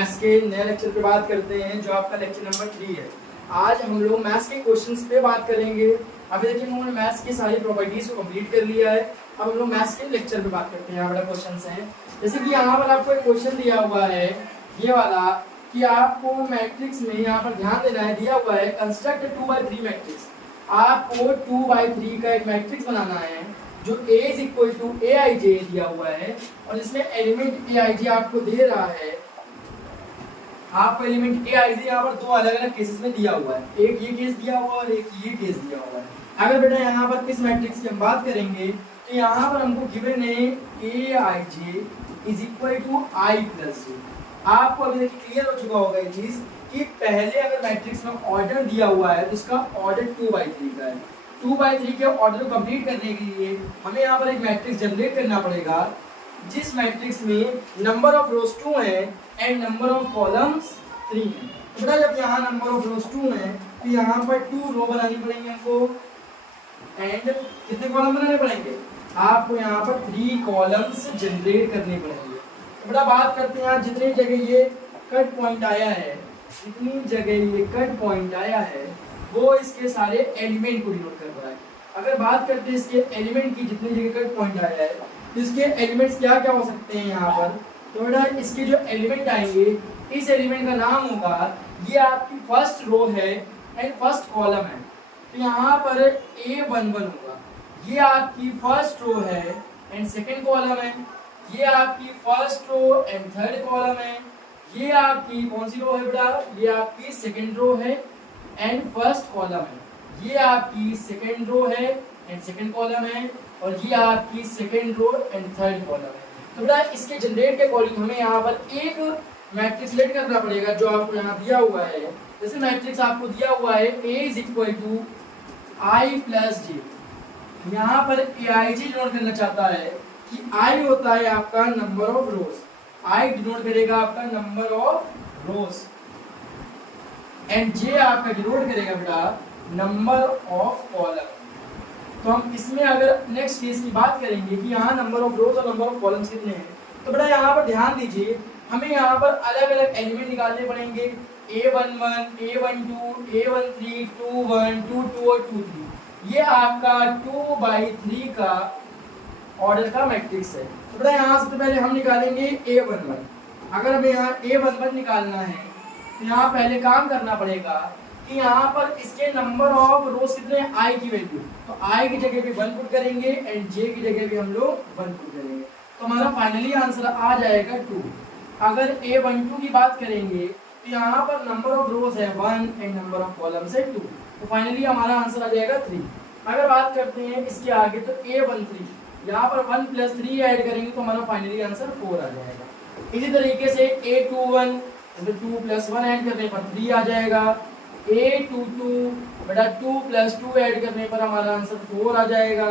Maths के नए lecture पे बात करते हैं जो आपका लेक्चर नंबर 3 है। आज हम लोग मैथ्स के क्वेश्चंस पे बात करेंगे। अभी देखिए हम लोगों ने मैथ्स की सारी प्रॉपर्टीज को कंप्लीट कर लिया है। अब हम लोग मैथ्स के लेक्चर पे बात करते हैं। यहाँ बड़ा क्वेश्चंस है, जैसे कि यहाँ पर आपको एक क्वेश्चन दिया हुआ है ये वाला कि आपको मैट्रिक्स में यहाँ पर ध्यान देना है, दिया हुआ है कंस्ट्रक्ट 2/3 मैट्रिक्स। आपको 2/3 का एक मैट्रिक्स बनाना है जो A is equal to AIJ दिया हुआ है और इसमें एलिमेंट AIJ आपको दे रहा है। आपको एलिमेंट AIJ यहाँ पर दो अलग अलग केसेस में दिया हुआ है, एक ये केस दिया हुआ है और एक ये केस दिया हुआ है। अगर बेटा यहाँ पर इस मैट्रिक्स की हम बात करेंगे तो यहाँ पर हमको गिवन है AIJ is equal to I plus J। आपको अभी देखिए क्लियर हो चुका होगा ये चीज कि पहले अगर मैट्रिक्स में ऑर्डर दिया हुआ है तो इसका ऑर्डर 2/3 का है। 2/3 के ऑर्डर को कंप्लीट करने के लिए हमें यहाँ पर एक मैट्रिक्स जनरेट करना पड़ेगा जिस मैट्रिक्स में नंबर ऑफ रोज 2 है एंड नंबर ऑफ कॉलम्स 3 है। तो बेटा जब यहाँ नंबर ऑफ रोज 2 है तो यहाँ पर 2 रो बनानी पड़ेंगे हमको एंड कितने कॉलम बनाने पड़ेंगे, आपको यहाँ पर 3 कॉलम्स जनरेट करने पड़ेंगे। तो बेटा बात करते हैं जितनी जगह ये कट पॉइंट आया है, जितनी जगह ये कट पॉइंट आया है वो इसके सारे एलिमेंट को डिनोट कर रहा है। अगर बात करते हैं इसके एलिमेंट की, जितनी जगह कट पॉइंट आया है तो इसके एलिमेंट्स क्या क्या हो सकते हैं यहाँ पर। तो बेटा इसके जो एलिमेंट आएंगे, इस एलिमेंट का नाम होगा, ये आपकी फर्स्ट रो है एंड फर्स्ट कॉलम है तो यहाँ पर A11 होगा। ये आपकी फर्स्ट रो है एंड सेकेंड कॉलम है। ये आपकी first row and third column है। ये आपकी कौन सी रो है बेटा, ये आपकी सेकेंड रो है एंड फर्स्ट कॉलम है। ये आपकी सेकेंड रो है एंड सेकेंड कॉलम है और ये आपकी second row and third column है। तो बेटा इसके जनरेट के अकॉर्डिंग हमें यहाँ पर एक मैट्रिक्स लेट करना पड़ेगा जो आपको यहाँ दिया हुआ है। जैसे मैट्रिक्स आपको दिया हुआ है A is equal to I plus J। यहाँ पर AIJ डिनोट करना चाहता है कि I होता है आपका number of rose, I denote करेगा आपका number of rose and J आपका डिनोट करेगा बेटा नंबर ऑफ कॉलम। तो हम इसमें अगर नेक्स्ट केस की बात करेंगे कि यहाँ नंबर ऑफ रोज और नंबर ऑफ कॉलम्स कितने हैं, तो बेटा यहाँ पर ध्यान दीजिए हमें यहाँ पर अलग अलग एलिमेंट निकालने पड़ेंगे। A11, A12, A13, 21, 22 और 23। ये आपका 2/3 का ऑर्डर का मैट्रिक्स है। तो बेटा यहाँ सबसे पहले हम निकालेंगे A11। अगर हमें यहाँ A11 निकालना है तो यहाँ पहले काम करना पड़ेगा कि यहाँ पर इसके नंबर ऑफ रोज कितने हैं, I की वैल्यू, तो I की जगह पे 1 पुट करेंगे एंड J की जगह पे हम लोग 1 पुट करेंगे तो हमारा फाइनली आंसर आ जाएगा 2। अगर A12 की बात करेंगे तो यहाँ पर नंबर ऑफ रोज है 1 एंड नंबर ऑफ कॉलम्स है 2 तो फाइनली हमारा आंसर आ जाएगा 3। अगर बात करते हैं इसके आगे तो A13, यहाँ पर 1 प्लस 3 ऐड करेंगे तो हमारा फाइनली आंसर 4 आ जाएगा। इसी तरीके से A21 2 प्लस 1 ऐड करने पर 3 आ जाएगा। A22 बेटा 2 प्लस 2 ऐड करने पर हमारा आंसर 4 आ जाएगा।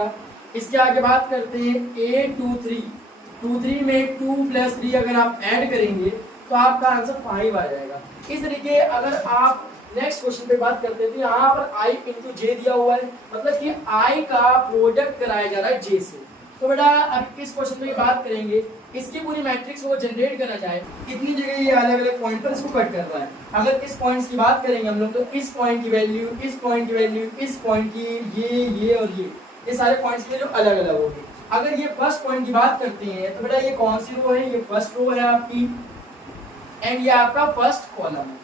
इसके आगे बात करते हैं A23 में 2 प्लस 3 अगर आप ऐड करेंगे तो आपका आंसर 5 आ जाएगा। इस तरीके अगर आप नेक्स्ट क्वेश्चन पे बात करते हैं तो यहाँ पर I इंटू J दिया हुआ है, मतलब कि I का प्रोडक्ट कराया जा रहा है J से। तो बेटा अब इस क्वेश्चन में बात करेंगे इसकी पूरी मैट्रिक्स को जनरेट करना चाहे कितनी जगह ये अलग अलग पॉइंट पर इसको कट कर रहा है। अगर इस पॉइंट्स की बात करेंगे हम लोग तो इस पॉइंट की वैल्यू, इस पॉइंट की वैल्यू, इस पॉइंट की ये और ये सारे पॉइंट्स की वैल्यू अलग अलग होगी। अगर ये फर्स्ट पॉइंट की बात करते हैं तो बेटा ये कौन सी रो है, ये फर्स्ट रो है आपकी एंड ये आपका फर्स्ट कॉलम है।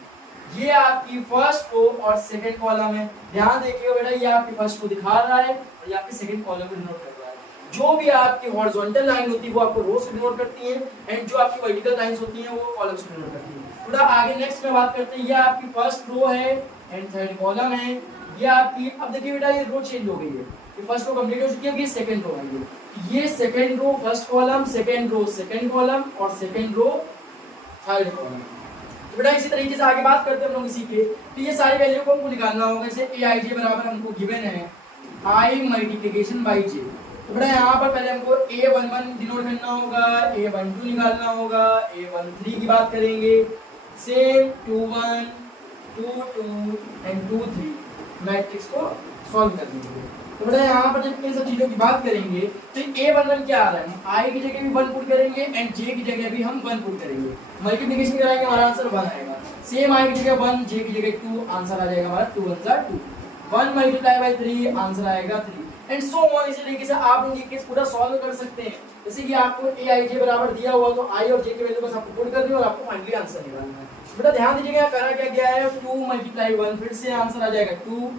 ये आपकी फर्स्ट रो और सेकंड कॉलम है। ध्यान देखिएगा बेटा ये आपकी फर्स्ट रो दिखा रहा है और ये आपकी सेकंड कॉलम को डिनोट कर रहा है। जो भी आपकी हॉरिजॉन्टल लाइन होती है वो आपको रोज को डिनोट करती है एंड जो आपकी वर्टिकल लाइंस होती हैं वो कॉलम्स को डिनोट करती है। थोड़ा आगे नेक्स्ट में बात करते हैं, ये आपकी फर्स्ट रो है एंड थर्ड कॉलम है। ये आपकी, अब देखिए बेटा ये रो चेंज हो गई है, ये फर्स्ट रो कंप्लीट हो चुकी है, ये सेकंड रो है। ये second row first column, second row second column और सेकंड रो थर्ड कॉलम। तो बेटा इसी तरीके से आगे बात करते हैं हम लोग इसी के, तो ये सारी वैल्यू को हमको निकालना होगा। जैसे AIJ बराबर हमको गिवन है I मल्टीप्लिकेशन बाई J। तो बेटा यहाँ पर पहले हमको A11 डिनोट करना होगा, A12 निकालना होगा, A13 की बात करेंगे, सेम 21, 22 एंड 23 मैट्रिक्स को सॉल्व करने के लिए। तो बेटा यहाँ पर जब इन सब चीजों की बात करेंगे तो A11 क्या आ रहा है, हम I की जगह भी 1 पुट करेंगे एंड J की जगह भी हम 1 पुट करेंगे, मल्टीप्लिकेशन कराएंगे हमारा आंसर 1 आएगा। सेम I की जगह 1, J की जगह 2, आंसर आ जाएगा हमारा 2 1 जा 2। 1 मल्टीप्लाई बाय 3 आंसर आएगा 3 एंड सो ऑन। इसी तरीके से आप लोग ये केस पूरा सॉल्व कर सकते हैं। जैसे कि आपको AIJ बराबर दिया हुआ तो I और J की वैल्यू बस आपको पुट करनी है और आपको फाइनली आंसर निकालना है। बेटा ध्यान दीजिएगा करा क्या गया है, 2 मल्टीप्लाई 1 फिर से आंसर आ जाएगा 2,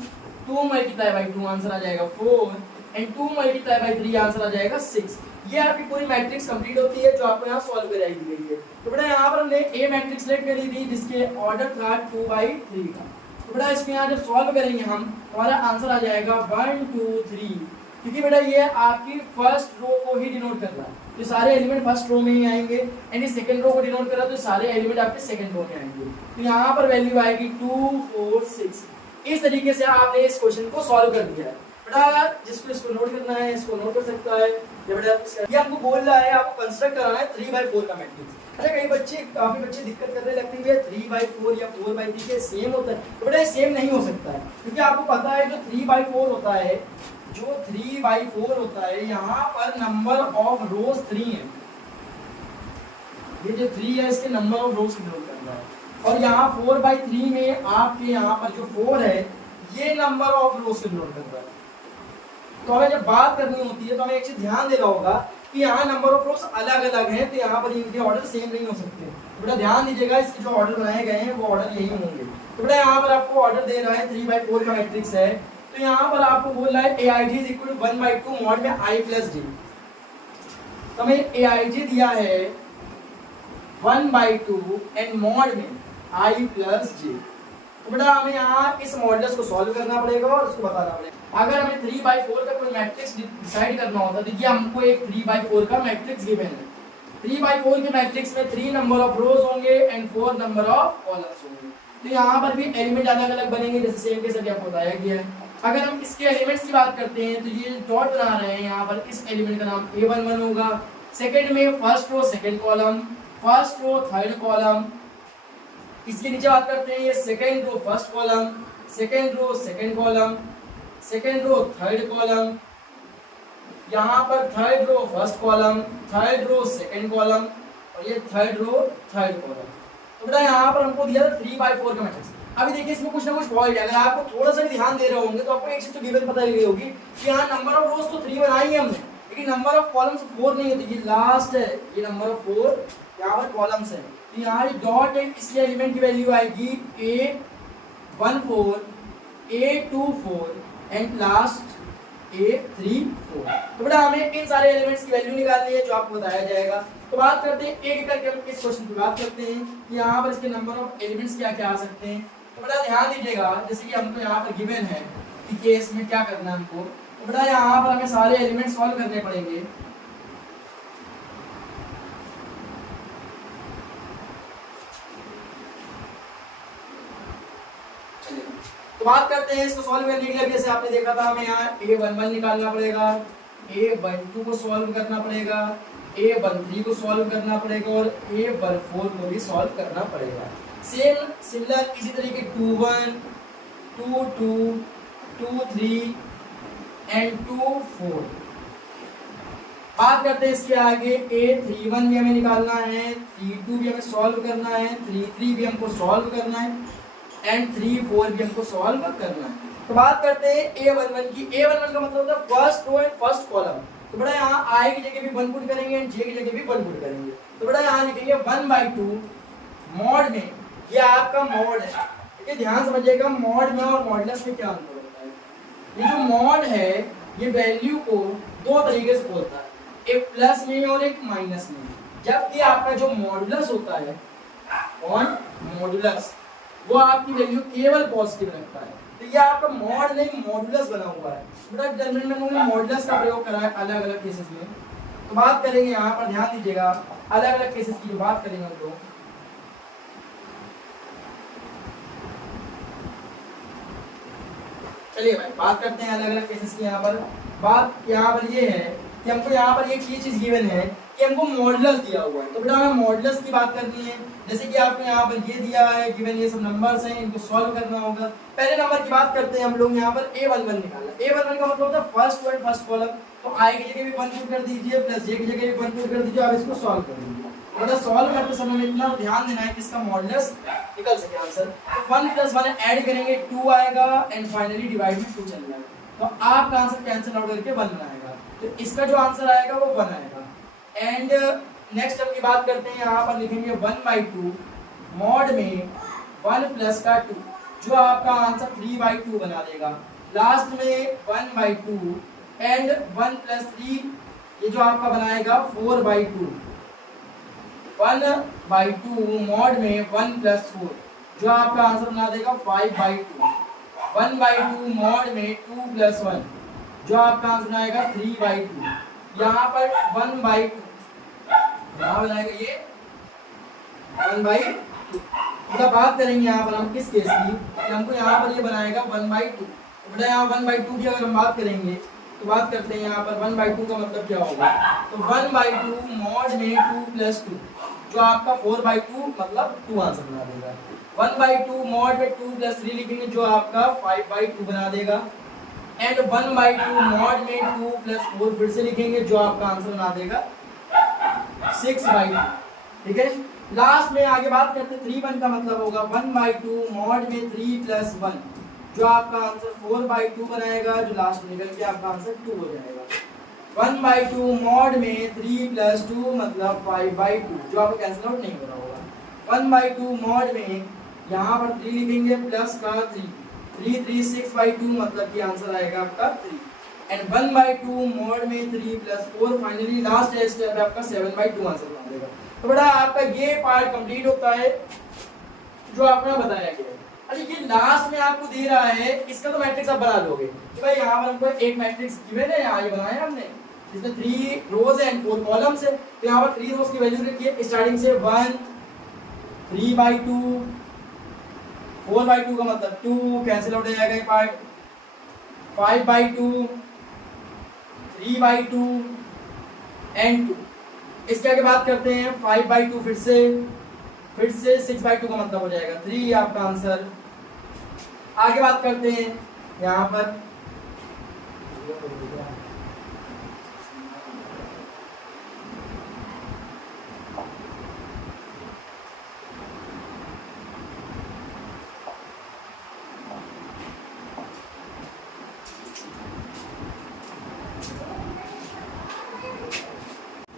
2 मल्टीप्लाई बाय 2 आंसर आ जाएगा 4 एंड 2 मल्टीप्लाई बाय 3 आंसर आ जाएगा 6। ये आपकी पूरी मैट्रिक्स कंप्लीट होती है जो आपको यहाँ सॉल्व कराई दी गई है। तो बेटा यहाँ पर हमने ए मैट्रिक्स सेलेक्ट करी थी जिसके ऑर्डर था 2/3 का। तो बेटा इसमें यहाँ जब सॉल्व करेंगे हम हमारा आंसर आ जाएगा 1 2 3, क्योंकि बेटा ये आपकी फर्स्ट रो को ही डिनोट कर रहा है, ये सारे एलिमेंट फर्स्ट रो में ही आएंगे एंड ये सेकंड रो को डिनोट कर रहा है तो सारे एलिमेंट आपके सेकंड रो में आएंगे। तो यहाँ पर वैल्यू आएगी 2 4 6। इस तरीके से आपने इस क्वेश्चन को सॉल्व कर दिया है। बेटा जिसको इसको नोट करना है इसको नोट कर सकता है। ये बेटा ये आपको बोल रहा है आपको कंस्ट्रक्ट कराना है 3/4 का मैट्रिक्स। अच्छा काफी बच्चे दिक्कत कर रहे लगती है 3/4 या 4/3 के सेम होता है, तो बेटा सेम नहीं हो सकता है क्योंकि आपको पता है जो 3/4 होता है, जो 3/4 होता है यहाँ पर नंबर ऑफ रोज 3 है, ये जो 3 है इसके नंबर ऑफ रोज डिनोट कर रहा है और यहाँ 4/3 में आपके यहाँ पर जो 4 है ये नंबर ऑफ रोज से डिनोट कर रहा है। तो हमें जब बात करनी होती है तो हमें एक चीज ध्यान देना होगा कि यहाँ नंबर ऑफ रोज अलग अलग हैं तो यहाँ पर इनके ऑर्डर सेम नहीं हो सकते। तो बेटा ध्यान दीजिएगा इसके जो ऑर्डर बनाए गए हैं वो ऑर्डर यही होंगे। तो बेटा यहाँ पर आपको ऑर्डर दे रहा है 3/4 का मैट्रिक्स है, तो यहाँ पर आपको बोल रहा है AIJ is equal to 1/2 mod में I plus J। तो हमें AIJ दिया है 1/2 एंड मॉड में I plus J। तो बेटा हमें यहाँ इस मॉडुलस को सॉल्व करना पड़ेगा और उसको बताना पड़ेगा। अगर हमें 3/4 का कोई मैट्रिक्स डिसाइड करना होता, देखिए हमको एक 3/4 का मैट्रिक्स गिवन है। 3/4 के मैट्रिक्स में 3 नंबर ऑफ रोज होंगे एंड 4 नंबर ऑफ कॉलम्स होंगे। तो यहाँ पर भी एलिमेंट अलग अलग बनेंगे जैसे सेम के साथ आपको बताया गया है। अगर हम इसके एलिमेंट्स की बात करते हैं तो ये डॉट बना रहे हैं, यहाँ पर इस एलिमेंट का नाम A11 होगा। सेकंड में first row second column, first row third column. इसके नीचे बात करते हैं ये second row first column, second row second column, second row third column, यहाँ पर third row first column, third row second column और ये थर्ड रो थर्ड कॉलम। तो बेटा यहाँ पर हमको दिया था 3/4 का मैट्रिक्स। अभी देखिए इसमें कुछ ना कुछ फॉल्ट है, अगर आपको थोड़ा सा भी ध्यान दे रहे होंगे तो आपको एक चीज तो गिवन पता लगी होगी कि यहाँ नंबर ऑफ रोज तो 3 बनाई है हमने, लेकिन नंबर ऑफ कॉलम्स 4 नहीं होती। ये लास्ट है, ये नंबर ऑफ 4 यहाँ पर कॉलम्स है। तो यहाँ डॉट है, इसके एलिमेंट की वैल्यू आएगी A14 A24 and last A34। तो बेटा हमें इन सारे एलिमेंट्स की वैल्यू निकालनी है जो आपको बताया जाएगा। तो बात करते हैं एक एक करके हम इस क्वेश्चन की बात करते हैं कि यहाँ पर इसके नंबर ऑफ एलिमेंट्स क्या क्या आ सकते हैं। तो बेटा ध्यान दीजिएगा जैसे कि हमको यहाँ पर गिवन है कि केस में क्या करना है हमको। तो बेटा यहाँ पर हमें सारे एलिमेंट सॉल्व करने पड़ेंगे। तो बात करते हैं इसको सॉल्व करने के लिए। जैसे आपने देखा था हमें यहाँ A11 निकालना पड़ेगा, A12 को सॉल्व करना पड़ेगा, A13 को सॉल्व करना पड़ेगा और A14 को भी सॉल्व करना पड़ेगा। सेम सिमिलर इसी तरीके 21, 22, 23 एंड 24। बात करते हैं इसके आगे A31 भी हमें निकालना है, 32 भी हमें सॉल्व करना है, 33 भी हमको सॉल्व करना है एंड 34 भी हमको सॉल्व करना है। तो बात करते हैं A11 की। A11 का मतलब होता है first row and first column. तो बड़ा यहाँ I की जगह भी 1 पुट करेंगे एंड J की जगह भी 1 पुट करेंगे। तो बड़ा यहाँ लिखेंगे 1/2 मॉड में, ये आपका मॉड है। ठीक है, ध्यान समझिएगा मॉड में और मॉडुलस में क्या अंतर होता है। ये जो मॉड है ये वैल्यू को दो तरीके से बोलता है, एक प्लस में और एक माइनस में। जबकि आपका जो मॉडुलस होता है ऑन मॉडुलस वो आपकी वैल्यू केवल पॉजिटिव रखता है। तो ये आपका मॉड नहीं मॉडुलस बना हुआ है। बेटा जनरल में उन्होंने मॉडुलस का प्रयोग करा है अलग अलग केसेस में। तो बात करेंगे यहाँ पर, ध्यान दीजिएगा अलग अलग केसेस की जो बात करेंगे हम लोग। चलिए भाई बात करते हैं अलग अलग केसेस की। यहाँ पर बात यहाँ पर ये है कि हमको यहाँ पर एक ये चीज गिवन है कि हमको मॉडुलस दिया हुआ है, तो बेटा हमें मॉडुलस की बात करनी है। जैसे कि आपको यहाँ पर ये दिया है गिवन, ये सब नंबर्स हैं, इनको सॉल्व करना होगा। पहले नंबर की बात करते हैं हम लोग, यहाँ पर a11 निकालना। a11 का मतलब होता है फर्स्ट वर्ड फर्स्ट कॉलम, तो i की जगह भी 1 पुट कर दीजिए प्लस j की जगह भी 1 पुट कर दीजिए, आप इसको सॉल्व कर दीजिए। मतलब सॉल्व करते समय इतना ध्यान देना है कि इसका मॉडुलस निकल सके आंसर। तो 1 + 1 ऐड करेंगे 2 आएगा एंड फाइनली डिवाइड में 2 चल जाएगा, तो आपका आंसर कैंसिल आउट करके 1 बनाएगा, तो इसका जो आंसर आएगा वो 1 आएगा। एंड नेक्स्ट हम की बात करते हैं, यहाँ पर लिखेंगे 1/2 मॉड में 1 + का 2, जो आपका आंसर 3/2 बना देगा। लास्ट में 1/2 एंड 1 + 3, ये जो आपका बनाएगा 4/2। 1/2 मॉड में 1 + 4, जो आपका आंसर बना देगा 5/2। 1/2 मॉड में 2 + 1, जो आपका आंसर बनाएगा 3/2। यहाँ पर 1/2 यहाँ बनाएगा ये 1/2। मतलब बात करेंगे यहाँ पर हम किस केस की, कि हमको यहाँ पर ये बनाएगा 1/2। तो बेटा यहाँ 1/2 की अगर हम बात करेंगे तो बात करते हैं यहाँ पर 1/2 का मतलब क्या होगा, तो 1/2 मॉड में 2 + 2, जो आपका 4/2 मतलब 2 आंसर बना देगा। 1/2 मॉड में 2 + 3 लिखेंगे, जो आपका 5/2 बना देगा। एंड 1/2 मॉड में 2 + 4 फिर से लिखेंगे, जो आपका आंसर बना देगा 6/2। ठीक है, लास्ट में आगे बात करते हैं 3/1 का मतलब होगा 1/2 मॉड में 3 + 1, जो आपका आंसर 4/2 बनाएगा, जो लास्ट में निकल के आपका आंसर 2 हो जाएगा। 1/2 मॉड में 3 + 2 मतलब 5/2, जो आपका कैंसिल आउट नहीं हो रहा होगा। 1/2 मॉड में यहाँ पर 3 लिखेंगे प्लस का 3, 3 3 6/2 मतलब कि आंसर आएगा आपका 3। एंड 1/2 मॉड में 3 + 4, फाइनली लास्ट स्टेप है आपका 7/2 आंसर बना देगा। तो बेटा आपका ये पार्ट कंप्लीट होता है जो आपने बताया गया है। अरे ये लास्ट में आपको दे रहा है, इसका तो मैट्रिक्स आप बना लोगे कि भाई यहाँ पर हमको एक मैट्रिक्स गिवन है, यहाँ ये बनाया हमने, इसमें 3 रोज एंड 4 कॉलम्स है, तो यहाँ पर 3 रोज की वैल्यू रखिए स्टार्टिंग से 1, 3/2, 4/2 का मतलब 2 कैंसिल आउट हो जाएगा ये पार्ट, 5/2, 3/2 एंड 2। इसके आगे बात करते हैं 5/2 फिर से 6/2 का मतलब हो जाएगा 3, आपका आंसर। आगे बात करते हैं यहाँ पर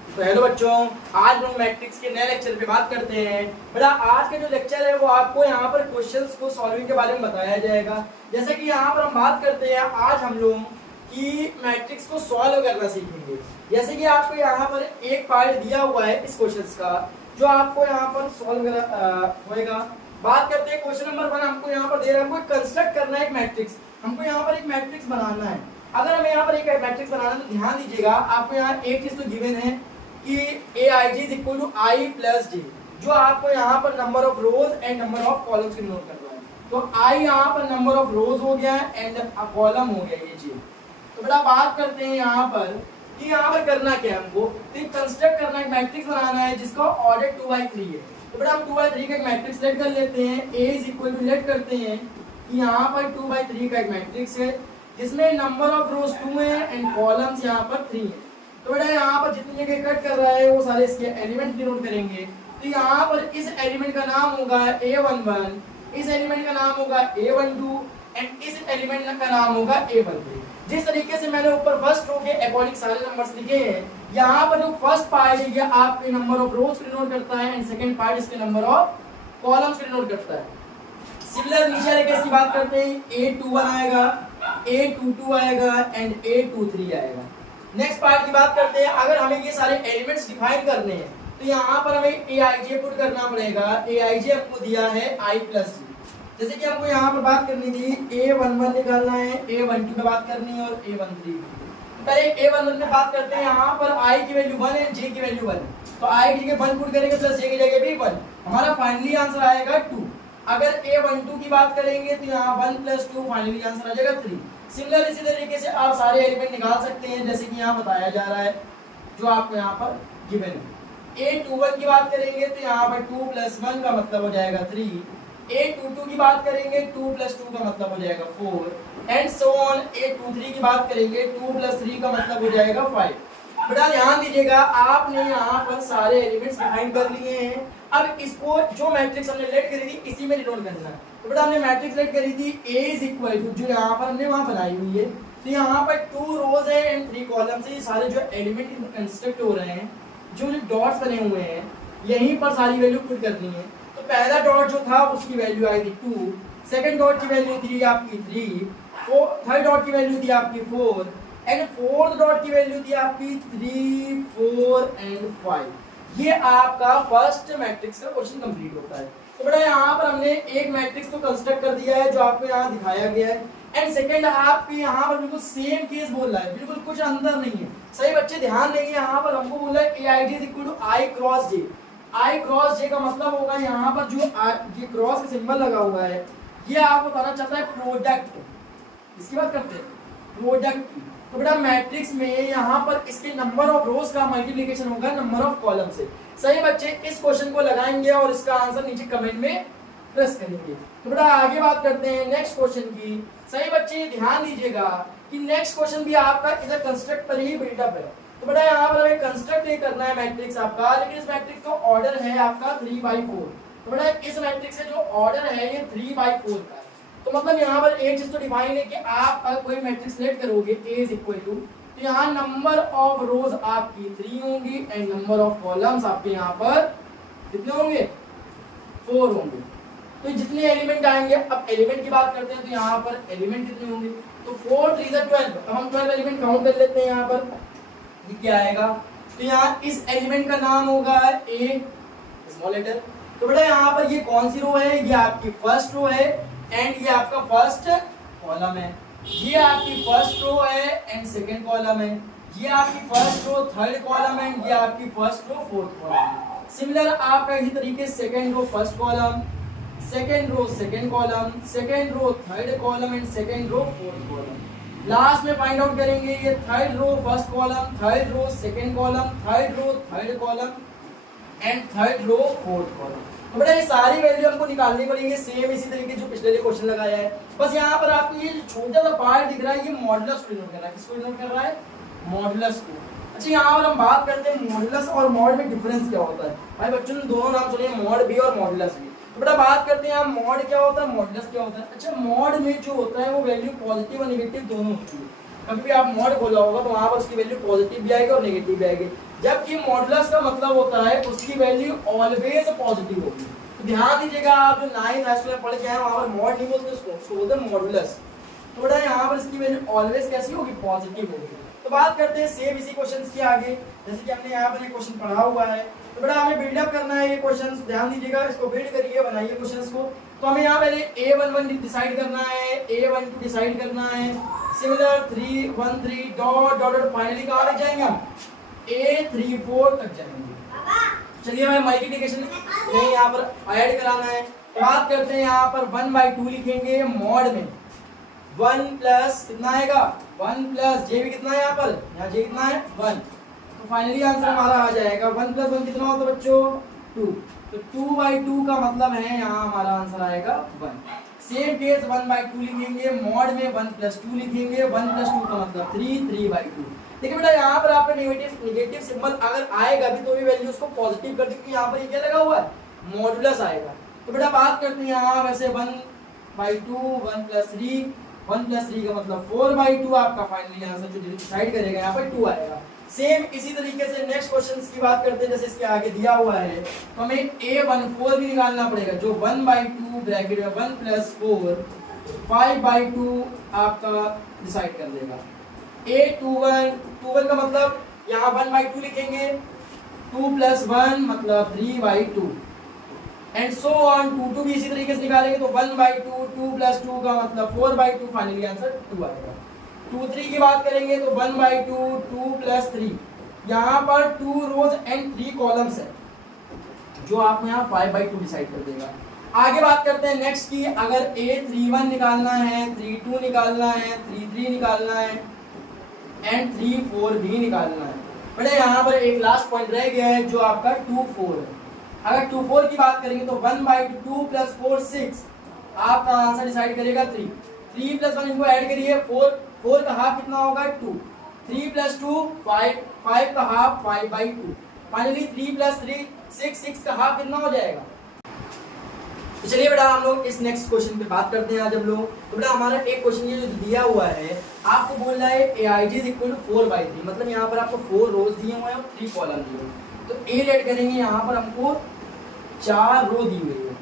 तो हेलो बच्चों, आज हम मैट्रिक्स के नए लेक्चर पे बात करते हैं। बेटा आज का जो लेक्चर है वो आपको यहाँ पर क्वेश्चंस को सॉल्विंग के बारे में बताया जाएगा। जैसे कि यहाँ पर हम बात करते हैं, आज हम लोग की मैट्रिक्स को सॉल्व करना सीखेंगे। जैसे कि आपको यहाँ पर एक पार्ट दिया हुआ है इस क्वेश्चन का, जो आपको यहाँ पर सॉल्व होएगा। बात करते हैं क्वेश्चन नंबर 1, हमको यहाँ पर दे रहा है, हमको कंस्ट्रक्ट करना है एक मैट्रिक्स। हमको यहाँ पर एक मैट्रिक्स बनाना है। अगर हमें यहाँ पर एक मैट्रिक्स बनाना है तो ध्यान दीजिएगा, आपको यहाँ एक चीज तो गिवन है कि aij is equal to i plus j, जो आपको यहाँ पर number of rose and number of columns की नोट करना है। तो i यहाँ पर नंबर ऑफ रोज हो गया एंड कॉलम हो गया ये j। तो बेटा बात करते हैं यहाँ पर कि यहाँ पर करना क्या है, हमको कंस्ट्रक्ट करना है, मैट्रिक्स बनाना है जिसका ऑर्डर 2/3 है। तो बेटा हम 2/3 का एक मैट्रिक्स लेट कर लेते हैं। a is equal to let करते हैं कि यहाँ पर 2/3 का एक मैट्रिक्स है जिसमें नंबर ऑफ रोज 2 है एंड कॉलम्स यहाँ पर 3 है। तो बेटा यहाँ पर जितनी जगह कट कर रहा है वो सारे इसके एलिमेंट डिनोट करेंगे। तो यहाँ पर इस एलिमेंट का नाम होगा a11, इस एलिमेंट का नाम होगा a12 एंड इस एलिमेंट का नाम होगा a13। जिस तरीके से मैंने ऊपर फर्स्ट रो के अकॉर्डिंग सारे नंबर्स लिखे हैं, यहाँ पर जो फर्स्ट पार्ट है ये आपके नंबर ऑफ रोज को डिनोट करता है एंड सेकंड पार्ट इसके नंबर ऑफ कॉलम्स को डिनोट करता है। सिमिलर नीचे वाले केस की बात करते हैं, a21 आएगा, a22 आएगा एंड a23 आएगा। नेक्स्ट पार्ट की बात करते हैं, अगर हमें ये सारे एलिमेंट्स डिफाइन करने हैं तो यहाँ पर हमें aij पुट करना पड़ेगा। aij हमको दिया है i plus j। जैसे कि हमको यहाँ पर बात करनी थी, a11 निकालना है, a12 में बात करनी है और a13। पहले a11 में बात करते हैं, यहाँ पर i की वैल्यू 1 है, j की वैल्यू 1, तो i की जगह 1 पुट करेंगे प्लस j की जगह भी 1, हमारा फाइनली आंसर आएगा 2। अगर A12 की बात करेंगे तो यहाँ 1 + 2 फाइनली आंसर आ जाएगा 3। सिमिलर इसी तरीके से आप सारे एलिमेंट निकाल सकते हैं जैसे कि यहाँ बताया जा रहा है जो आपको यहाँ पर गिवन है। A21 की बात करेंगे तो यहाँ पर 2 + 1 का मतलब हो जाएगा 3। A22 की बात करेंगे 2 + 2 का मतलब हो जाएगा 4 एंड सो ऑन। A23 की बात करेंगे 2 + 3 का मतलब हो जाएगा 5। बेटा ध्यान दीजिएगा, आपने यहाँ पर सारे एलिमेंट्स डिफाइन कर लिए हैं। अब इसको जो मैट्रिक्स हमने लेट करी थी इसी में डिनोट करना है। तो बेटा हमने मैट्रिक्स लेट करी थी A = जो यहाँ पर हमने वहाँ बनाई हुई है, तो यहाँ पर 2 रोज है एंड 3 कॉलम्स है। ये सारे जो एलिमेंट कंस्ट्रक्ट हो रहे हैं, जो डॉट्स बने हुए हैं, यहीं पर सारी वैल्यू पुट करनी है। तो पहला डॉट जो था उसकी वैल्यू आई थी 2, सेकंड डॉट की वैल्यू थी आपकी 3, थर्ड डॉट की वैल्यू थी आपकी 4 एंड फोर्थ डॉट की वैल्यू थी आपकी 3, 4 एंड 5। ये आपका फर्स्ट मैट्रिक्स का क्वेश्चन कंप्लीट होता है। तो बेटा यहाँ पर हमने एक मैट्रिक्स तो कंस्ट्रक्ट कर दिया है जो आपको यहाँ दिखाया गया है एंड सेकंड आपके यहाँ पर बिल्कुल सेम केस बोल रहा है, बिल्कुल कुछ अंदर नहीं है। सही बच्चे ध्यान देंगे, यहाँ पर हमको बोला है AID = I × J। I × J का मतलब होगा यहाँ पर जो ये क्रॉस का सिंबल लगा हुआ है, ये आपको पता चलता है प्रोडक्ट। इसकी बात करते हैं प्रोडक्ट की। तो बेटा मैट्रिक्स में यहाँ पर इसके नंबर ऑफ रोज का मल्टीप्लिकेशन होगा नंबर ऑफ कॉलम से। सही बच्चे, इस क्वेश्चन को लगाएंगे और इसका आंसर नीचे कमेंट में प्रेस करेंगे। तो बेटा आगे बात करते हैं नेक्स्ट क्वेश्चन की। सही बच्चे ध्यान दीजिएगा कि नेक्स्ट क्वेश्चन भी आपका इधर कंस्ट्रक्ट पर ही बिल्डअप है। तो बेटा यहाँ पर हमें कंस्ट्रक्ट नहीं करना है मैट्रिक्स आपका, लेकिन इस मैट्रिक्स का ऑर्डर है आपका 3/4। तो बेटा इस मैट्रिक्स का जो ऑर्डर है ये 3/4 का है। तो मतलब यहाँ पर एक चीज तो डिफाइन है कि आप अगर कोई मैट्रिक्स लेट करोगे A = तो यहाँ नंबर ऑफ रोज आपकी 3 होंगी एंड नंबर ऑफ कॉलम्स आपके यहाँ पर कितने होंगे 4 होंगे। तो जितने एलिमेंट आएंगे, अब एलिमेंट की बात करते हैं तो यहाँ पर एलिमेंट कितने होंगे, तो 4 3 12। अब हम 12 एलिमेंट काउंट कर लेते हैं। यहाँ पर ये क्या आएगा, तो यहाँ इस एलिमेंट का नाम होगा A स्मॉल लेटर। तो बेटा यहाँ पर ये कौन सी रो है, ये आपकी फर्स्ट रो है एंड ये आपका फर्स्ट कॉलम है। ये आपकी फर्स्ट रो है एंड सेकंड कॉलम है। ये आपकी फर्स्ट रो थर्ड कॉलम है, ये आपकी फर्स्ट रो फोर्थ कॉलम है। सिमिलर आपका इसी तरीके second row first column, second row second column, second row third column and second row fourth column. Last में फाइंड आउट करेंगे ये third row first column, third row second column, third row third column and third row fourth column. तो बेटा ये सारी value हमको निकालनी पड़ेंगे सेम इसी तरीके जो पिछले क्वेश्चन लगाया है। बस यहाँ पर आपको ये छोटा सा पार्ट दिख रहा है, ये मॉडुलस को डिनोट कर रहा है। किसको डिनोट कर रहा है, मॉडुलस को। अच्छा यहाँ पर हम बात करते हैं मॉडुलस और मॉड में डिफरेंस क्या होता है। भाई बच्चों ने दोनों नाम सुने, मॉड भी और मॉडुलस भी। तो बेटा बात करते हैं हम मॉड क्या होता है, मॉडुलस क्या होता है। अच्छा मॉड में जो होता है वो वैल्यू पॉजिटिव और नेगेटिव दोनों होती है। कभी भी आप मॉड बोला होगा तो वहां पर उसकी वैल्यू पॉजिटिव भी आएगी और नेगेटिव भी आएगी, जबकि मॉडुलस का मतलब होता है उसकी वैल्यू ऑलवेज पॉजिटिव होगी। तो ध्यान दीजिएगा, आप जो 9th हाई स्कूल में पढ़ के आए वहां पर मॉड नहीं बोलते उसको बोलते हैं मॉडुलस। तो बेटा यहाँ पर इसकी वैल्यू ऑलवेज कैसी होगी, पॉजिटिव होगी। तो बात करते हैं सेम इसी क्वेश्चंस की आगे, जैसे कि हमने यहाँ पर एक क्वेश्चन पढ़ा हुआ है। तो बेटा हमें बिल्डअप करना है ये क्वेश्चंस, ध्यान दीजिएगा, इसको बिल्ड करिए, बनाइए क्वेश्चंस को। तो हमें यहाँ पहले A11 डिसाइड करना है, A12 डिसाइड करना है, similar 3 1 3 dot dot dot finally कहाँ तक जाएंगे हम, A34 तक जाएंगे। चलिए हमें मल्टीप्लिकेशन में यहाँ पर ऐड कराना है। तो बात करते हैं यहाँ पर 1/2 लिखेंगे मॉड में, 1 प्लस कितना आएगा 1 प्लस जे भी कितना है यहाँ पर, यहाँ जे कितना है 1। तो फाइनली आंसर हमारा आ जाएगा 1 + 1 कितना होता है बच्चों 2। तो 2/2 का मतलब है यहाँ हमारा आंसर आएगा 1। सेम केस 1/2 लिखेंगे, मॉड में 1 + 2 लिखेंगे, 1 + 2 का मतलब 3, 3/2। देखिए बेटा यहाँ पर आपका नेगेटिव सिंबल अगर आएगा भी तो भी वैल्यू उसको पॉजिटिव कर दी, क्योंकि यहाँ पर ये क्या लगा हुआ है, मॉडुलस आएगा। तो बेटा बात करते हैं यहाँ वैसे 1/2 1 + 3, 1 + 3 का मतलब 4/2 आपका फाइनली आंसर जो डिसाइड करेगा यहाँ पर 2 आएगा। सेम इसी तरीके से नेक्स्ट क्वेश्चंस की बात करते हैं, जैसे इसके आगे दिया हुआ है तो हमें A14 भी निकालना पड़ेगा, जो 1/2 ब्रैकेट में 1 + 4 5/2 आपका डिसाइड कर देगा। A21 का मतलब यहाँ 1/2 लिखेंगे, 2 + 1 मतलब 3/2 एंड सो ऑन। 2 भी इसी तरीके से निकालेंगे तो 1/2 2 + 2 का मतलब 4/2 फाइनली आंसर 2 आएगा। 2 3 की बात करेंगे तो 1/2 2 + 3, यहाँ पर 2 रोज एंड 3 कॉलम्स है जो आपको यहाँ 5/2 डिसाइड कर देगा। आगे बात करते हैं नेक्स्ट की, अगर A31 निकालना है, 32 निकालना है, 33 निकालना है एंड 34 भी निकालना है। बड़े यहाँ पर एक लास्ट पॉइंट रह गया है जो आपका 24 है। अगर 24 की बात करेंगे तो 1/2 + 4 6, आपका आंसर डिसाइड करेगा 3। 3 + 1 इनको ऐड करिए, 4 का हाफ कितना होगा 2, 3 + 2 5, 5 का हाफ 5/2, फाइनली 3 + 3 6, 6 का हाफ कितना हो जाएगा। तो चलिए बेटा हम लोग इस नेक्स्ट क्वेश्चन पे बात करते हैं आज हम लोग। तो बेटा हमारा एक क्वेश्चन ये जो दिया हुआ है, आपको बोल रहा है AIG = 4/3, मतलब यहाँ पर आपको 4 रोज दिए हुए हैं और 3 कॉलम दिए हुए हैं। तो A लेट करेंगे, यहाँ पर हमको 4 रो दी हुई है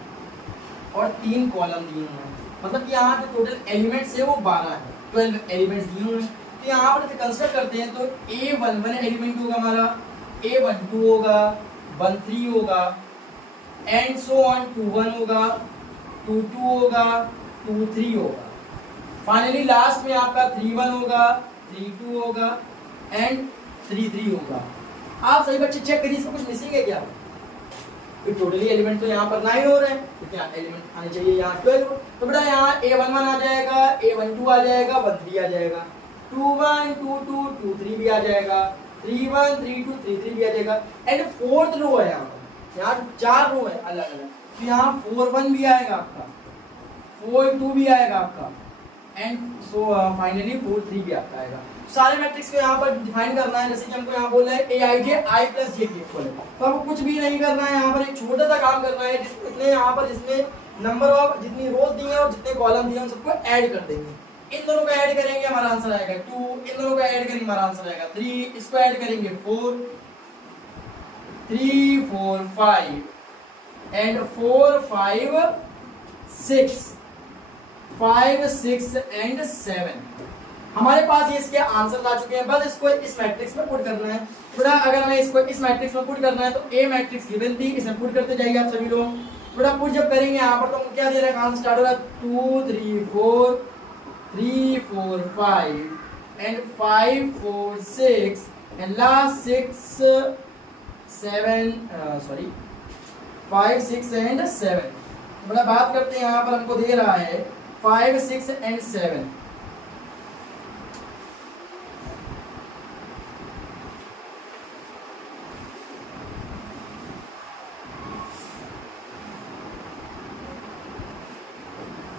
और 3 कॉलम दिए हुए हैं, मतलब कि यहाँ जो टोटल एलिमेंट्स है वो 12 है, 12 एलिमेंट्स दिए हुए हैं। तो यहाँ पर कंसिडर करते हैं तो A11 एलिमेंट होगा हमारा, A12 होगा, 13 होगा एंड सो ऑन, 21 होगा, 22 होगा, 23 होगा, फाइनली लास्ट में आपका 31 होगा, 32 होगा एंड 33 होगा। आप सही बच्चे चेक करिए इसमें कुछ मिसिंग है क्या। तो टोटली एलिमेंट तो यहाँ पर 9 हो रहे हैं, तो क्या एलिमेंट आने चाहिए यहाँ 12। तो बेटा यहाँ A11 आ जाएगा, A12 आ जाएगा, 13 आ जाएगा, 21 22 23 भी आ जाएगा, 31 32 33 भी आ जाएगा एंड 4th रो है यहाँ 4 रो है अलग अलग, तो यहाँ 41 भी आएगा आपका, 42 भी आएगा आपका एंड सो फाइनली 43 भी आपका आएगा। सारे मैट्रिक्स को यहाँ पर डिफाइन करना है, जैसे कि हमको यहाँ बोला है AIJ I + J के इक्वल है, तो हमको कुछ भी नहीं करना है, यहाँ पर एक छोटा सा काम करना है, जिसमें यहाँ पर जिसमें नंबर ऑफ जितनी रोज दी है और जितने कॉलम दिए हैं सबको ऐड कर देंगे। इन दोनों को ऐड करेंगे हमारा आंसर आएगा 2, इन दोनों को ऐड करेंगे हमारा आंसर आएगा 3, इसको ऐड करेंगे 4, 3 4 5 एंड 4 5 6, 5 6 एंड 7। हमारे पास ये इसके आंसर आ चुके हैं, बस इसको इस मैट्रिक्स में पुट करना है। थोड़ा अगर हमें इसको इस मैट्रिक्स में पुट करना है तो A मैट्रिक्स गिवन थी, इसमें पुट करते जाइए आप सभी लोग। थोड़ा पुट जब करेंगे यहाँ पर तो क्या दे रहा है, आंसर स्टार्ट होगा 2 3 4, 3 4 5 and 5 4 6 and last 6 7 sorry 5 6 and 7। बड़ा बात करते हैं यहाँ पर हमको दे रहा है 5 6 एंड 7।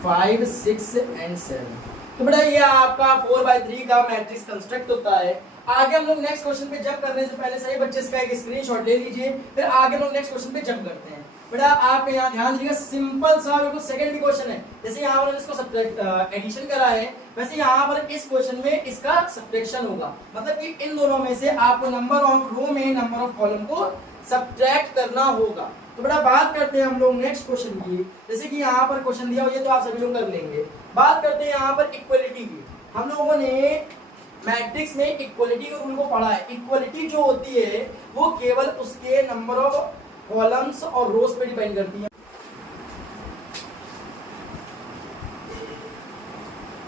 Five 6 and 7। तो बेटा ये आपका 4/3 का मैट्रिक्स कंस्ट्रक्ट होता है। आगे हम लोग नेक्स्ट क्वेश्चन पे जंप करने से पहले सही बच्चे इसका एक स्क्रीनशॉट ले लीजिए, फिर आगे हम लोग नेक्स्ट क्वेश्चन पे जंप करते हैं। बेटा आप यहाँ ध्यान दीजिएगा, सिंपल सा बिल्कुल सेकंड भी क्वेश्चन है, जैसे यहाँ पर इसको एडिशन करा है वैसे यहाँ पर इस क्वेश्चन में इसका सब्ट्रैक्शन होगा, मतलब कि इन दोनों में से आपको नंबर ऑफ रो में नंबर ऑफ कॉलम को सब्ट्रैक्ट करना होगा। तो बेटा बात करते हैं हम लोग नेक्स्ट क्वेश्चन की, जैसे कि यहाँ पर क्वेश्चन दिया हुआ है तो आप सभी लोग कर लेंगे। बात करते हैं यहाँ पर इक्वलिटी की। हम लोगों ने मैट्रिक्स में इक्वलिटी के रूल को पढ़ा है। इक्वलिटी जो होती है वो केवल उसके नंबर ऑफ कॉलम्स और रोज पे डिपेंड करती है।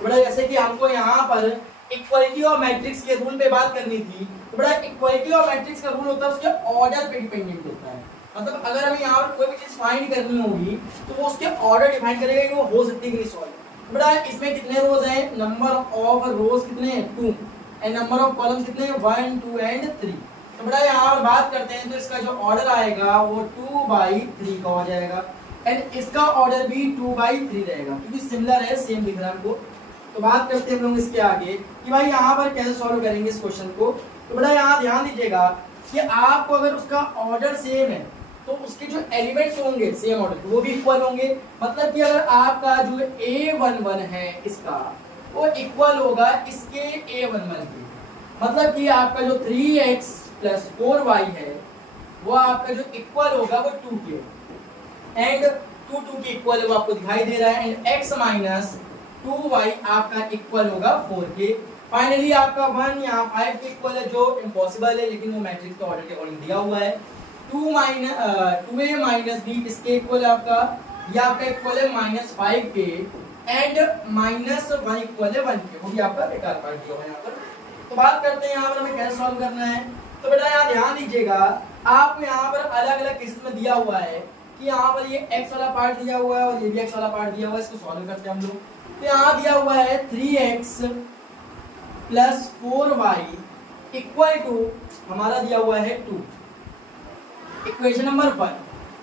बड़ा जैसे कि हमको यहाँ पर इक्वलिटी ऑफ मैट्रिक्स के रूल पे बात करनी थी, तो बड़ा इक्वलिटी ऑफ मैट्रिक्स का रूल होता है उसके ऑर्डर पे डिपेंडेंट होता है। मतलब अगर हमें यहाँ पर कोई भी चीज फाइंड करनी होगी तो वो उसके ऑर्डर डिफाइन करेगा कि वो हो सकती है कि नहीं सॉल्व। बड़ा इसमें कितने रोज हैं, नंबर ऑफ रोज कितने हैं 2 एंड नंबर ऑफ कॉलम्स कितने हैं 1 2 एंड 3। तो बड़ा यहाँ पर बात करते हैं तो इसका जो ऑर्डर आएगा वो 2/3 का हो जाएगा एंड इसका ऑर्डर भी 2/3 रहेगा, क्योंकि सिमिलर है, सेम दिख रहा है हमको। तो बात करते हैं हम लोग इसके आगे कि भाई यहाँ पर कैसे सॉल्व करेंगे इस क्वेश्चन को। तो बड़ा यहाँ ध्यान दीजिएगा कि आपको अगर उसका ऑर्डर सेम है तो उसके जो एलिमेंट्स होंगे सेम ऑर्डर वो भी इक्वल होंगे। मतलब कि अगर आपका जो A11 है इसका वो इक्वल होगा इसके A11 के, मतलब कि आपका जो 3x + 4y है वो आपका जो इक्वल होगा वो 2 के एंड 2 के इक्वल वो आपको दिखाई दे रहा है एंड x - 2y आपका इक्वल होगा 4 के। फाइनली आपका 1 यहाँ 5 के इक्वल है जो इम्पॉसिबल है, लेकिन वो मैट्रिक्स के ऑर्डर के अकॉर्डिंग दिया हुआ है। 2a - b इसके इक्वल है आपका, ये आपका इक्वल है -5 के एंड -1 इक्वल है 1 के, वो भी आपका बेकार पार्ट दिया हुआ है यहाँ पर। तो बात करते हैं यहाँ पर हमें कैसे सॉल्व करना है। तो बेटा यहाँ ध्यान दीजिएगा, आपको यहाँ पर अलग अलग केसेस में दिया हुआ है कि यहाँ पर ये x वाला पार्ट दिया हुआ है और ये भी x वाला पार्ट दिया हुआ है, इसको सॉल्व करते हैं हम लोग। तो यहाँ दिया हुआ है 3x plus 4y equal to हमारा दिया हुआ है 2, इक्वेशन नंबर 1।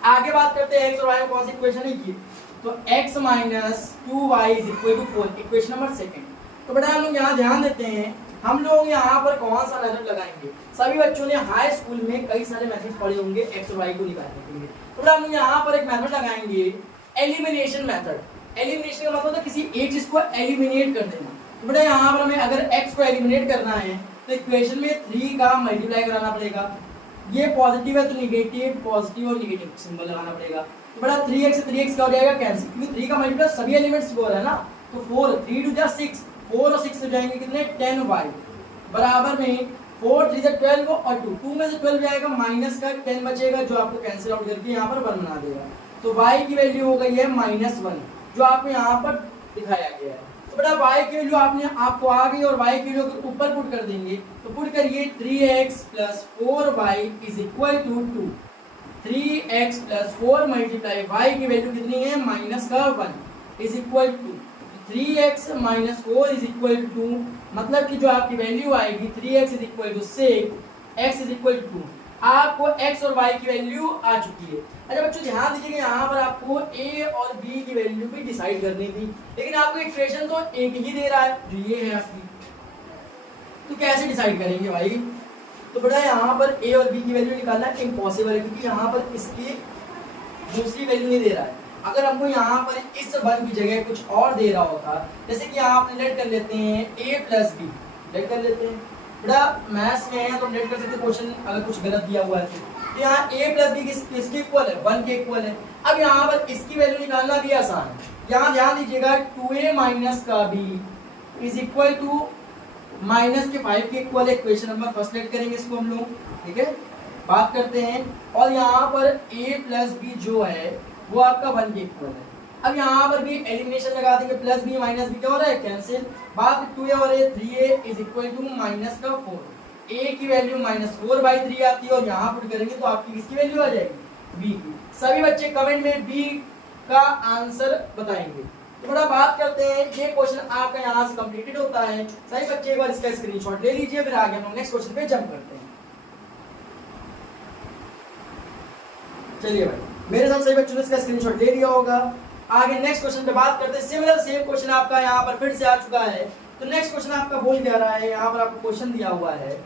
आगे बात करते हैं x और y में कौन सी इक्वेशन है ये, तो x minus 2y is equal to 4, equation number 2। तो बेटा हम लोग यहाँ ध्यान देते हैं, हम लोग यहाँ पर कौन सा मेथड लगाएंगे। सभी बच्चों ने हाई स्कूल में कई सारे मेथड पढ़े होंगे x और y को निकालने के लिए। तो बेटा हम यहाँ पर एक मेथड लगाएंगे, एलिमिनेशन मेथड। एलिमिनेशन का मतलब है किसी एक चीज को एलिमिनेट कर देना। तो बेटा यहाँ पर हमें अगर x को एलिमिनेट करना है तो इक्वेशन में 3 का मल्टीप्लाई कराना पड़ेगा। ये पॉजिटिव है तो निगेटिव, पॉजिटिव और निगेटिव सिंबल लगाना पड़ेगा। तो बेटा 3x से 3x क्या हो जाएगा, कैंसिल, क्योंकि 3 का मल्टीप्लाई सभी एलिमेंट्स को हो रहा है ना। तो 4 3 टू जा 6, 4 और 6 हो जाएंगे कितने, 10y बराबर में 4 3 जा 12 और 2 में से 12 जाएगा, माइनस का 10 बचेगा जो आपको कैंसिल आउट करके यहाँ पर 1 बना देगा। तो y की वैल्यू हो गई है -1 जो आपको यहाँ पर दिखाया गया है। तो बेटा y की वैल्यू आपको आ गई और y की वैल्यू ऊपर पुट कर देंगे, तो पुट करिए 3x plus 4y is equal to 2। 3x plus 4 multiply y की वैल्यू कितनी है, -1 is equal to 3x minus 4 is equal to, मतलब कि जो आपकी वैल्यू आएगी 3x is equal to 6, x is equal to 2। आपको x और y की वैल्यू आ चुकी है। अच्छा बच्चों ध्यान दीजिएगा, यहाँ पर आपको a और b की वैल्यू भी डिसाइड करनी थी, लेकिन आपको इक्वेशन तो एक ही दे रहा है जो ये है आपकी, तो कैसे डिसाइड करेंगे भाई। तो बेटा यहाँ पर a और b की वैल्यू निकालना इम्पॉसिबल है, क्योंकि यहाँ पर इसकी दूसरी वैल्यू नहीं दे रहा है। अगर हमको यहाँ पर इस 1 की जगह कुछ और दे रहा होता, जैसे कि यहाँ आप लेट कर लेते हैं a प्लस बी, लेट कर लेते हैं। बेटा मैथ्स में है तो लेट कर सकते क्वेश्चन अगर कुछ गलत दिया हुआ है तो यहाँ a प्लस बी किसके इक्वल है, 1 के इक्वल है। अब यहाँ पर इसकी वैल्यू निकालना भी आसान है। यहाँ ध्यान दीजिएगा 2a माइनस का b is equal to minus के 5 के इक्वल है। इक्वेशन नंबर फर्स्ट लेट करेंगे इसको हम लोग, ठीक है, बात करते हैं। और यहाँ पर a प्लस बी जो है वो आपका 1 के इक्वल है। अब यहाँ पर भी एलिमिनेशन लगा देंगे, प्लस बी माइनस बी क्या हो रहा है, कैंसिल। बात 2a और 3a is equal to minus का 4, a की वैल्यू -4/3 आती है और यहाँ पुट करेंगे तो आपकी किसकी वैल्यू आ जाएगी, b की। सभी बच्चे कमेंट में b का आंसर बताएंगे। तो थोड़ा बात करते हैं, ये क्वेश्चन आपका यहाँ से कंप्लीटेड होता है। सभी बच्चे एक बार इसका स्क्रीनशॉट ले लीजिए, फिर आगे हम नेक्स्ट क्वेश्चन पे जंप करते हैं। चलिए भाई, मेरे साथ सभी बच्चों ने इसका स्क्रीनशॉट ले लिया होगा। आगे नेक्स्ट क्वेश्चन पे बात करते हैं। सिमिलर सेम क्वेश्चन आपका यहाँ पर फिर से आ चुका है। तो नेक्स्ट क्वेश्चन आपका बोल क्या रहा है, यहाँ पर आपको क्वेश्चन दिया हुआ है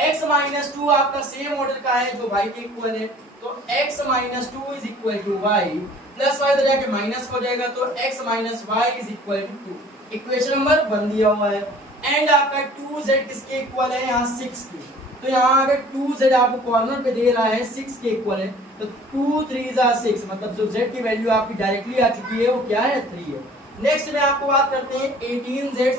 x माइनस 2 आपका सेम ऑर्डर का है जो y के इक्वल है। तो x minus 2 is equal to y plus y इधर जाके माइनस हो जाएगा, तो x minus y is equal to 2। Equation number 1 दिया हुआ है। एंड आपका 2z किसके इक्वल है, यहाँ 6 की। तो यहाँ अगर 2z आपको कॉर्नर पे दे रहा है 6 के इक्वल है, तो 2 3 जा 6, मतलब जो z की वैल्यू आपकी डायरेक्टली आ चुकी है वो क्या है, 3 है। नेक्स्ट में आपको बात करते हैं 18z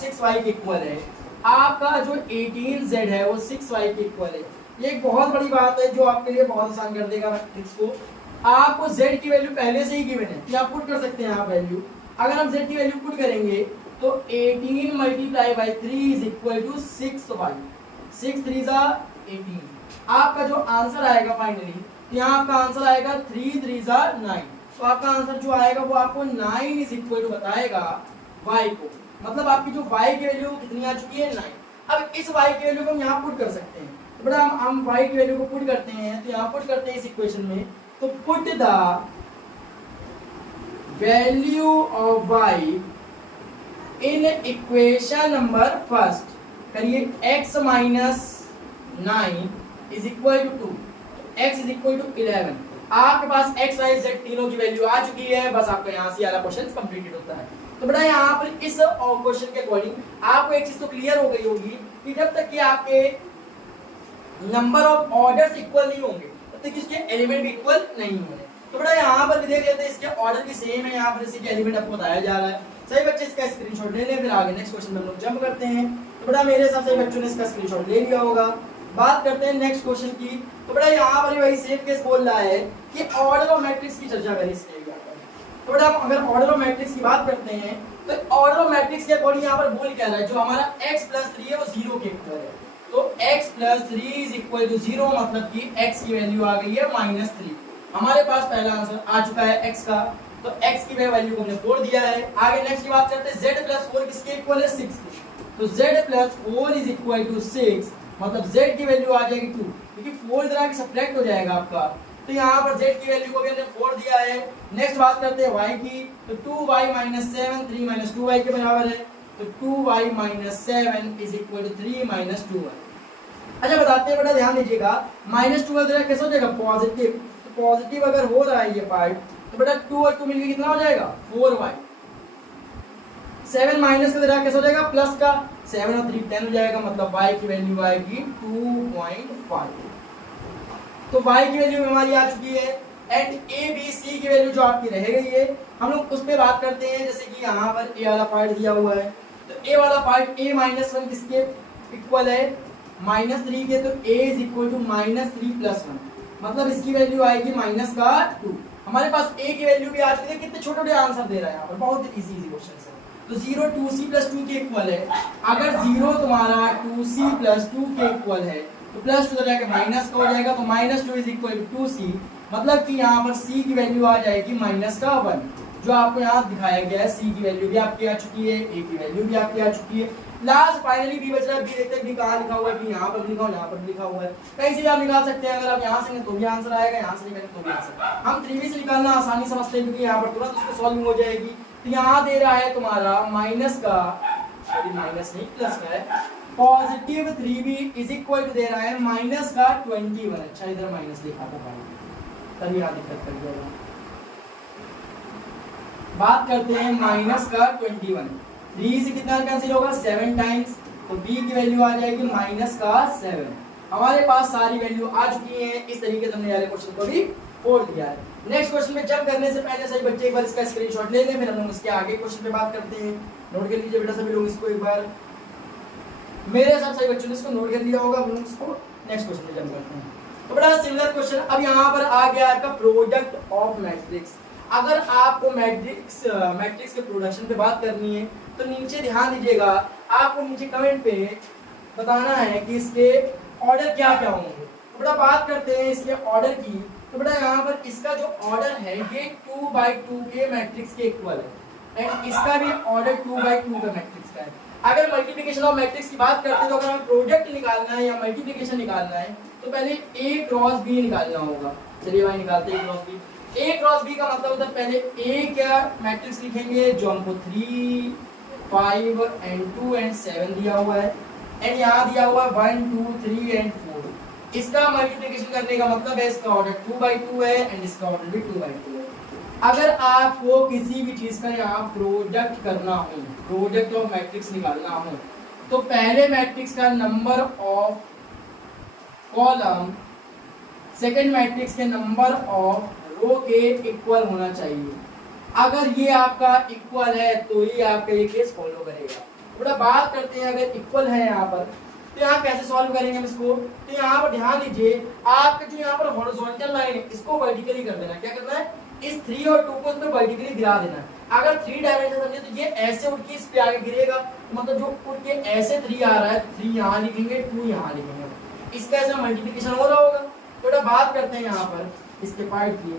6y के इक्वल है। आपका जो 18z है वो 6y के इक्वल है। ये एक बहुत बड़ी बात है जो आपके लिए बहुत आसान कर देगा मैथमेटिक्स को। आपको z की वैल्यू पहले से ही गिवन है, तो आप पुट कर सकते हैं आप वैल्यू। अगर हम z की वैल्यू पुट करेंगे तो 18 multiply by 3 is equal to 6y, 6 3 जा 18। आपका जो आंसर आएगा फाइनली, तो यहाँ आपका आंसर आएगा 3 3 जा 9। तो आपका आंसर जो आएगा वो आपको 9 इज इक्वल टू बताएगा y को, मतलब आपकी जो y की वैल्यू कितनी आ चुकी है, 9। अब इस y की वैल्यू को हम यहाँ पुट कर सकते हैं। तो बेटा हम y की वैल्यू को पुट करते हैं, तो यहाँ पुट करते हैं इस इक्वेशन में। तो put the value of y in equation number first, करिए x minus 9 is equal to 2, x is equal to 11। आपके पास x y z तीनों की वैल्यू आ चुकी है, बस आपका यहाँ से वाला क्वेश्चन कंप्लीटेड होता है। तो बेटा यहाँ पर इस क्वेश्चन के अकॉर्डिंग आपको एक चीज तो क्लियर हो गई होगी कि जब तक कि आपके नंबर ऑफ ऑर्डर्स इक्वल नहीं होंगे तब तक इसके एलिमेंट भी इक्वल नहीं होंगे। तो बेटा यहाँ पर भी देख लेते हैं, इसके ऑर्डर भी सेम है, यहाँ पर इसी के एलिमेंट आपको बताया जा रहा है। सही बच्चे इसका स्क्रीनशॉट ले लें, फिर आगे नेक्स्ट क्वेश्चन में हम लोग जंप करते हैं। तो बेटा मेरे हिसाब से बच्चों ने इसका स्क्रीनशॉट ले लिया होगा। बात करते हैं नेक्स्ट क्वेश्चन की। तो बेटा यहाँ पर वही सेम केस बोल रहा है कि ऑर्डर ऑफ मैट्रिक्स की चर्चा करें इसके लिए। तो बेटा हम अगर ऑर्डर ऑफ मैट्रिक्स की बात करते हैं तो ऑर्डर ऑफ मैट्रिक्स के अकॉर्डिंग यहाँ पर बोल क्या रहा है, जो हमारा x प्लस 3 है वो 0 के इक्वल है। तो x plus 3 is equal to 0, मतलब कि x की वैल्यू आ गई है -3। हमारे पास पहला आंसर आ चुका है x का, तो x की वैल्यू को हमने 4 दिया है। आगे नेक्स्ट की बात करते हैं, z प्लस 4 किसके इक्वल है, 6 की, तो z plus 4 is equal to 6, मतलब z की वैल्यू आ जाएगी 2, क्योंकि 4 इधर आके सब्ट्रैक्ट हो जाएगा आपका, तो यहाँ पर z की वैल्यू को भी हमने 4 दिया है। नेक्स्ट बात करते हैं y की, तो 2y माइनस 7 3 माइनस 2y के बराबर है, तो 2y minus 7 is equal to 3 minus 2y। अच्छा बताते हैं बेटा, ध्यान दीजिएगा, माइनस 2 इधर कैसे हो जाएगा, पॉजिटिव, तो पॉजिटिव अगर हो रहा है ये पार्ट, तो बेटा 2 और 2 मिलकर कितना हो जाएगा, 4y। 7 माइनस का इधर कैसे हो जाएगा, प्लस का, 7 और 3 10 हो जाएगा, मतलब y की वैल्यू आएगी 2.5। तो y की वैल्यू हमारी आ चुकी है, एंड a b c की वैल्यू जो आपकी रह गई है, हम लोग उस पर बात करते हैं। जैसे कि यहाँ पर a वाला पार्ट दिया हुआ है, तो a वाला पार्ट a माइनस 1 किसके इक्वल है, -3 के, तो a is equal to -3 plus 1, मतलब इसकी वैल्यू आएगी माइनस का 2। हमारे पास a की वैल्यू भी आ चुकी है, कितने छोटे छोटे आंसर दे रहा है यहाँ पर, बहुत इजी क्वेश्चन है। तो 0 2c प्लस 2 के इक्वल है, अगर 0 तुम्हारा 2c प्लस 2 के इक्वल है, तो प्लस 2 जाके माइनस का हो जाएगा, तो -2 इज इक्वल टू 2c, मतलब कि यहाँ पर c की वैल्यू आ जाएगी माइनस का 1, जो आपको यहाँ दिखाया गया है। c की वैल्यू भी आपकी आ चुकी है, a की वैल्यू भी आपकी आ चुकी है। लास्ट फाइनली b बच रहा है, b देखते हैं b कहाँ लिखा हुआ है, b यहाँ पर लिखा हुआ है, यहाँ पर लिखा हुआ है, कहीं से भी आप निकाल सकते हैं। अगर आप यहाँ से तो भी आंसर आएगा, यहाँ से निकालें तो भी आंसर। हम 3b से निकालना आसानी समझते हैं, क्योंकि यहाँ पर तुरंत उसको सॉल्विंग हो जाएगी। तो यहाँ दे रहा है तुम्हारा माइनस का, सॉरी माइनस नहीं प्लस का है, positive 3b is equal to दे रहा है माइनस का 21। अच्छा इधर माइनस लिखा था भाई, तभी यहाँ दिक्कत कर दिया। बात करते हैं माइनस का 21, 3 से कितना कैंसिल होगा, 7 टाइम्स, तो b की वैल्यू आ जाएगी माइनस का 7। हमारे पास सारी वैल्यू आ चुकी है। इस तरीके से हमने वाले क्वेश्चन को भी फोड़ दिया है। नेक्स्ट क्वेश्चन में जंप करने से पहले सही बच्चे एक बार इसका स्क्रीनशॉट ले लें, फिर हम लोग इसके आगे क्वेश्चन पे बात करते हैं। नोट कर लीजिए बेटा सभी लोग इसको एक बार, मेरे साथ सही बच्चों ने इसको नोट कर लिया होगा। हम लोग इसको नेक्स्ट क्वेश्चन में जंप करते हैं। तो बड़ा सिमिलर क्वेश्चन अब यहाँ पर आ गया आपका प्रोडक्ट ऑफ मैट्रिक्स। अगर आपको मैट्रिक्स के प्रोडक्शन पे बात करनी है, तो नीचे ध्यान दीजिएगा, आपको नीचे कमेंट पे बताना है कि इसके ऑर्डर क्या क्या होंगे। तो बेटा बात करते हैं इसके ऑर्डर की, तो बेटा यहाँ पर इसका जो ऑर्डर है ये 2/2 के मैट्रिक्स के इक्वल है, एंड इसका भी ऑर्डर 2/2 का मैट्रिक्स का है। अगर मल्टीप्लिकेशन ऑफ मैट्रिक्स की बात करते हैं, तो अगर हमें प्रोडक्ट निकालना है या मल्टीप्लिकेशन निकालना है, तो पहले a क्रॉस b निकालना होगा। चलिए भाई निकालते हैं cross b। a cross b का मतलब होता है पहले a क्या मैट्रिक्स लिखेंगे जो हमको 3 5 and 2 and 7 दिया हुआ है, एंड यहाँ दिया हुआ है 1 2 3 and 4। इसका मल्टीप्लिकेशन करने का मतलब है इसका ऑर्डर 2/2 है एंड इसका ऑर्डर भी 2/2 है। अगर आपको किसी भी चीज का यहाँ प्रोडक्ट करना हो, प्रोडक्ट ऑफ मैट्रिक्स निकालना हो, तो पहले मैट्रिक्स का number of column second matrix के नंबर ऑफ रो के इक्वल होना चाहिए। अगर ये आपका इक्वल है तो ही आपका ये केस फॉलो करेगा। थोड़ा बात करते हैं, अगर इक्वल है यहाँ पर, तो यहाँ कैसे सॉल्व करेंगे हम इसको। तो यहाँ पर ध्यान दीजिए, आपके जो यहाँ पर हॉरिजॉन्टल लाइन है इसको वर्टिकली कर देना। क्या करना है, इस 3 और 2 को इस पे वर्टिकली गिरा देना है। अगर 3 डायमेंशन समझे तो ये ऐसे उठ के इस पे आगे गिरेगा, तो मतलब जो उठ के ऐसे 3 आ रहा है, 3 यहाँ लिखेंगे 2 यहाँ लिखेंगे, इसका ऐसा मल्टीप्लिकेशन हो रहा होगा। थोड़ा बात करते हैं यहाँ पर इसके पार्ट की,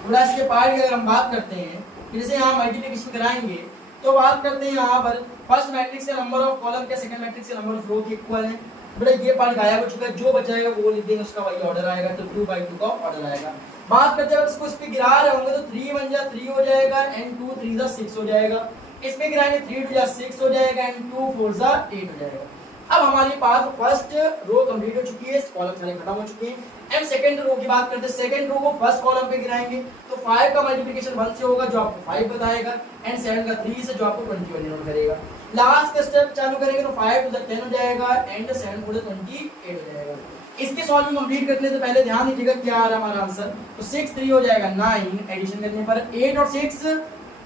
थोड़ा इसके पार्ट की अगर हम बात करते हैं, जैसे यहाँ मल्टीप्लिकेशन कराएंगे, तो बात करते हैं यहाँ पर फर्स्ट मैट्रिक्स के नंबर ऑफ कॉलम के सेकंड मैट्रिक्स के नंबर ऑफ रो के इक्वल है। बेटा ये पार्ट गायब हो चुका है, जो बचाएगा वो लिख देंगे, उसका वही ऑर्डर आएगा, तो 2/2 का ऑर्डर आएगा। बात करते हैं इसको इस पे गिरा रहे होंगे, तो 3 1 जा 3 हो जाएगा एंड 2 3 जा 6 हो जाएगा। इस पे गिराएंगे 3 2 जा 6 हो जाएगा एंड 2 4 जा 8 हो जाएगा। अब हमारे पास फर्स्ट रो कंप्लीट हो चुकी है, कॉलम सारे खत्म हो चुके हैं। एंड सेकंड रो की बात करते हैं, सेकंड रो को फर्स्ट कॉलम पे गिराएंगे, तो 5 का मल्टीप्लिकेशन 1 से होगा जो आपको 5 बताएगा, एंड 7 का 3 से जो आपको 21 नोट करेगा। लास्ट का स्टेप चालू करेंगे, तो 5 2 10 हो जाएगा एंड 7 4 28 हो जाएगा। इसके सॉल्विंग कंप्लीट करने से पहले ध्यान दीजिएगा क्या आ रहा है हमारा आंसर, तो 6 3 हो जाएगा 9, एडिशन करने पर 8 और 6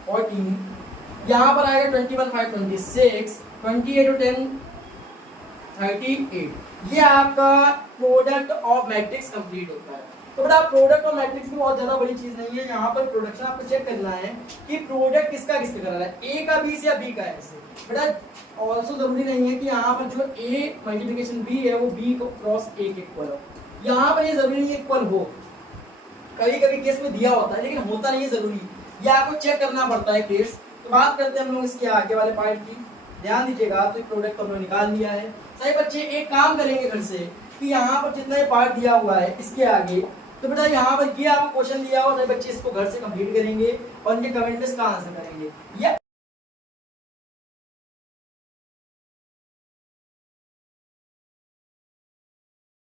14, यहाँ पर आएगा 21 5 26, 28 और 10 38। ये आपका प्रोडक्ट ऑफ मैट्रिक्स कंप्लीट होता है। तो बेटा प्रोडक्ट ऑफ मैट्रिक्स में बहुत ज्यादा बड़ी चीज नहीं है, यहाँ पर प्रोडक्शन आपको चेक करना है कि प्रोडक्ट किसका किसका कर रहा है, ए का बी से या बी का ए से। बेटा ऑल्सो जरूरी नहीं है कि यहाँ पर जो ए मल्टीप्लिकेशन बी है वो बी को क्रॉस ए के इक्वल हो, यहाँ पर ये जरूरी नहीं इक्वल हो, कभी कभी केस में दिया होता है लेकिन होता नहीं है जरूरी, ये आपको चेक करना पड़ता है केस। तो बात करते हैं हम लोग इसके आगे वाले पार्ट की, ध्यान दीजिएगा। तो प्रोडक्ट हम लोग निकाल लिया है। सही बच्चे, एक काम करेंगे घर से कि यहाँ पर जितना ये पार्ट दिया हुआ है इसके आगे, तो बेटा यहाँ पर ये आपको क्वेश्चन दिया हुआ है बच्चे, इसको घर से कंप्लीट करेंगे और इनके कमेंट में इसका आंसर करेंगे। ये